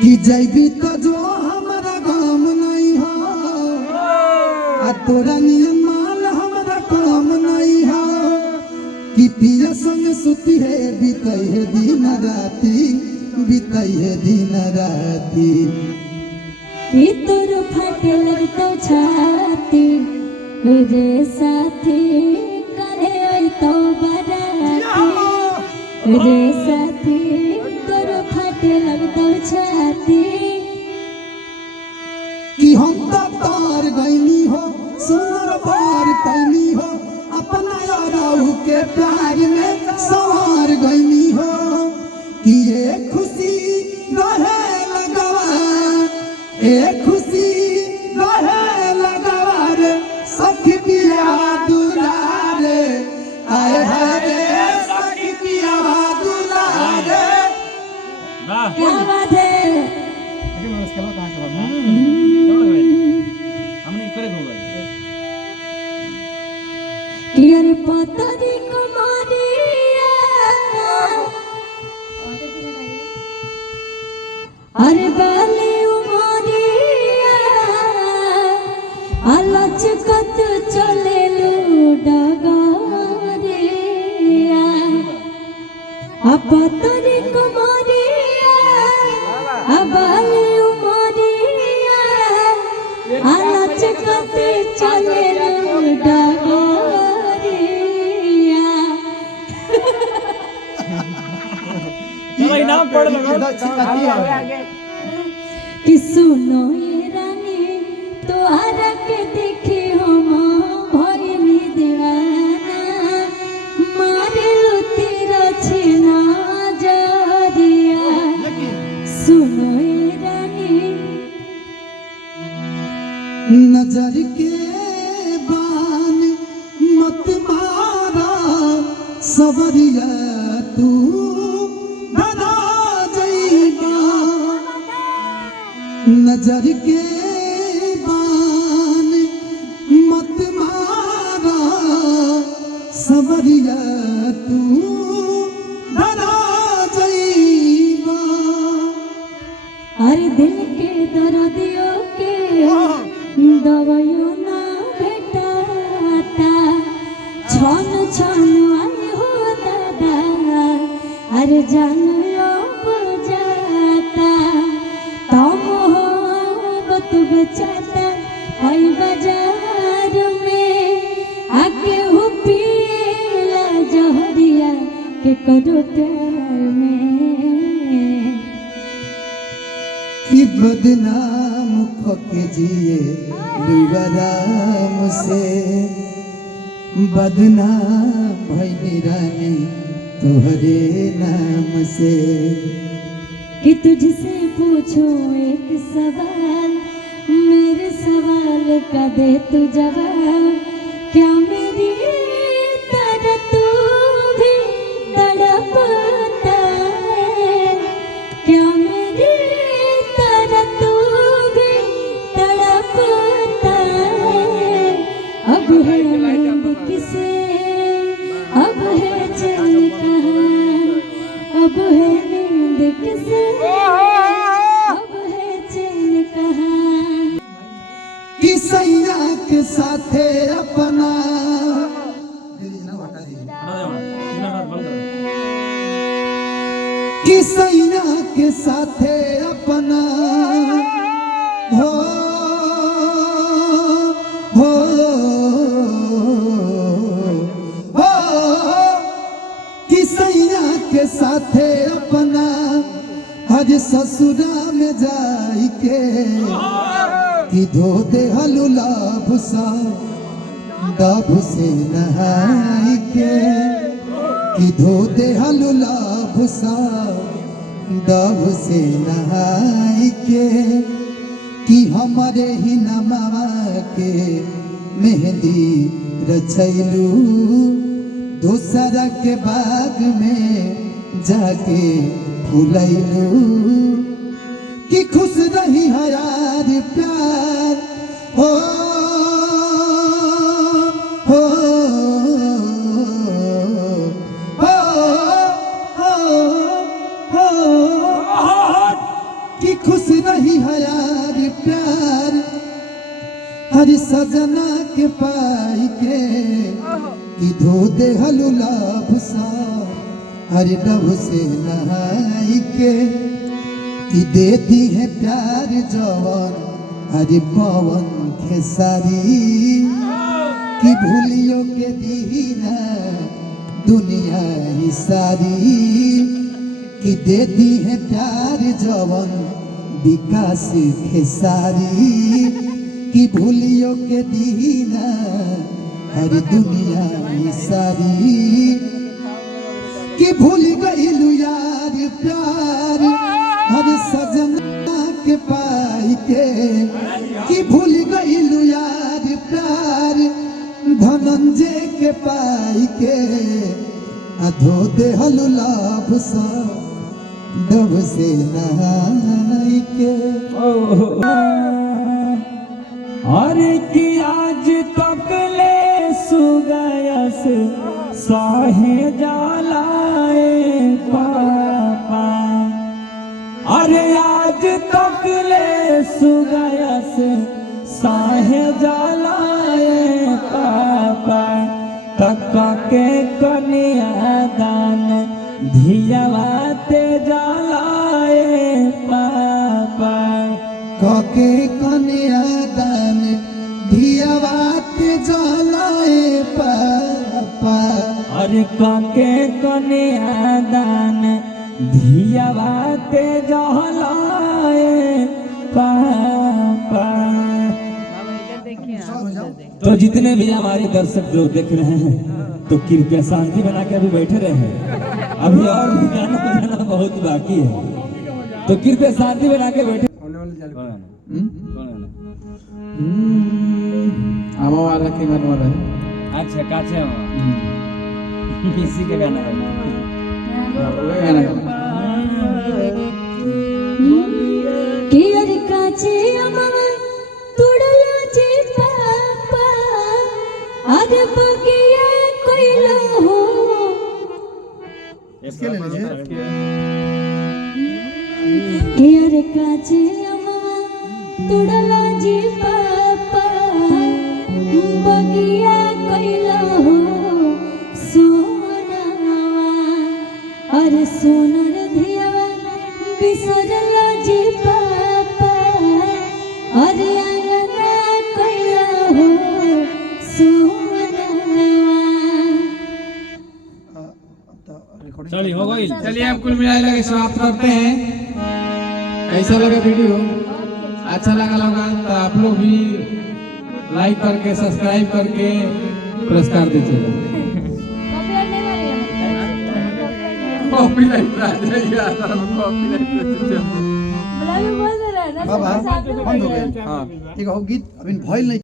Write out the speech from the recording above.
कि जैबी तो जो हमारा गाम नहीं हो आ तोरा नियम माल हमारा काम नहीं हो कि पिया संग सुती है बीतई है दिन राती बीतई है दिन राती कि तोर फटे लगतो छाती रे साथी करे तो बराती रे साथी तोर फटे लगतो छाती कि हम तो तार गईनी हो सुनर पार कैनी हो अपना याराऊ के प्यार में सवार गईनी हो कि ये खुशी रहे लगवा ए खुशी रहे लगवा रे सखी पिया दुलारे आए हरे सखी पिया दुलारे क्या बात है क्लियर पतरी कुमारिया अरे बाली उमरिया अलच कत चले डगरिया पतरी कुमारिया बाली उमरिया अलच कत चले नाम पढ़ लो कि सुनो ये रानी तोहरा के देखी हम भइली दीवाना मारे लुतीरा छेना जरिया सुनो ये रानी नजर के बान मत मारा सवरिया तू नजर के बान मत मारा सवरिया तू डरा जाइबा अरे दिल के दर्दियों के दवाइयों ना भेटाता छन छन आई हो दादा अरे जान लो जाता तुम हो तू बेचाता हई बाजार में आके हो पिएला जहरिया के करो प्यार में कि बदनाम खोके जिए दुबराम से बदनाम भई रानी तोहरे नाम से कि तुझसे पूछो एक सवाल मेरे सवाल का दे तू जवाब क्या मेरी तरह तू भी तड़पता है क्या मेरी तरह तू भी तड़पता है अब है नींद किसे अब है चैन कहाँ अब है नींद किसे अब है चैन कहाँ कि सैया के साथे अपना कि सैया के साथे अपना हो हो हो कि सैया के साथे अपना हज ससुरा में जाई के कि धो दे हलुला भुसा डब से नहाई के कि धो दे हलुला भुसा डब से नहाई के कि हमारे ही नमावा के मेहंदी रचैलू दूसरा के बाग में जाके फुलैलू कि खुश रही है यार प्यार हो हो हो हो हो कि खुश हरि सजना के पाई के कि धो दे हलु लाभ सा हरि डब से नहाई के कि देती है प्यार जवान हरि पवन खेसारी कि भूलियो के दीना दुनिया ही सारी कि देती है प्यार जवान विकास खेसारी कि भूलियो के दीना हर दुनिया ही सारी कि भूल गईलू यार प्यार हर सजना के पाई के कि भूल गईलू यार प्यार धनंजय के पाई के अधो दे हलु लाभ सा डब से नहाई के और कि आज तक ले सुगयस साहे जलाए पापा अरे आज तक ले सुगयस साहे जलाए पापा तक के कन्यादान धियावाते जलाए पापा कके कन्यादान धियावात जलाए पापा अरे कके कन्यादान धियावाते जलाए पापा। तो जितने भी हमारे दर्शक जो देख रहे हैं तो कृपया शांति बना के अभी बैठे रहे हैं, अभी और भी गाना बजाना बहुत बाकी है, तो कृपया शांति बना के बैठे। आमा वाला के मन वाला है। अच्छा काचे इसी का गाना है। गाना गाना केर काचे अमवा तुड़ला जे पापा अरे बगिया कोइला हो इसके ले लीजिए। केर काचे अमवा तुड़ला जे पापा बगिया कोइला हो सोनावा अरे सोनर धियावा बिसरला जे पापा अरे अंगना कोइला हो सोनावा। चलिए हो गई। चलिए आप कुल मिला के समाप्त करते हैं। कैसा लगा वीडियो? अच्छा लगा होगा तो आप लोग भी लाइक करके सब्सक्राइब करके पुरस्कार दीजिएगा। कॉपीराइट आ जाएगा, कॉपीराइट बाबा बंद हो गया। हाँ, एक हो गीत अभी भइल नहीं।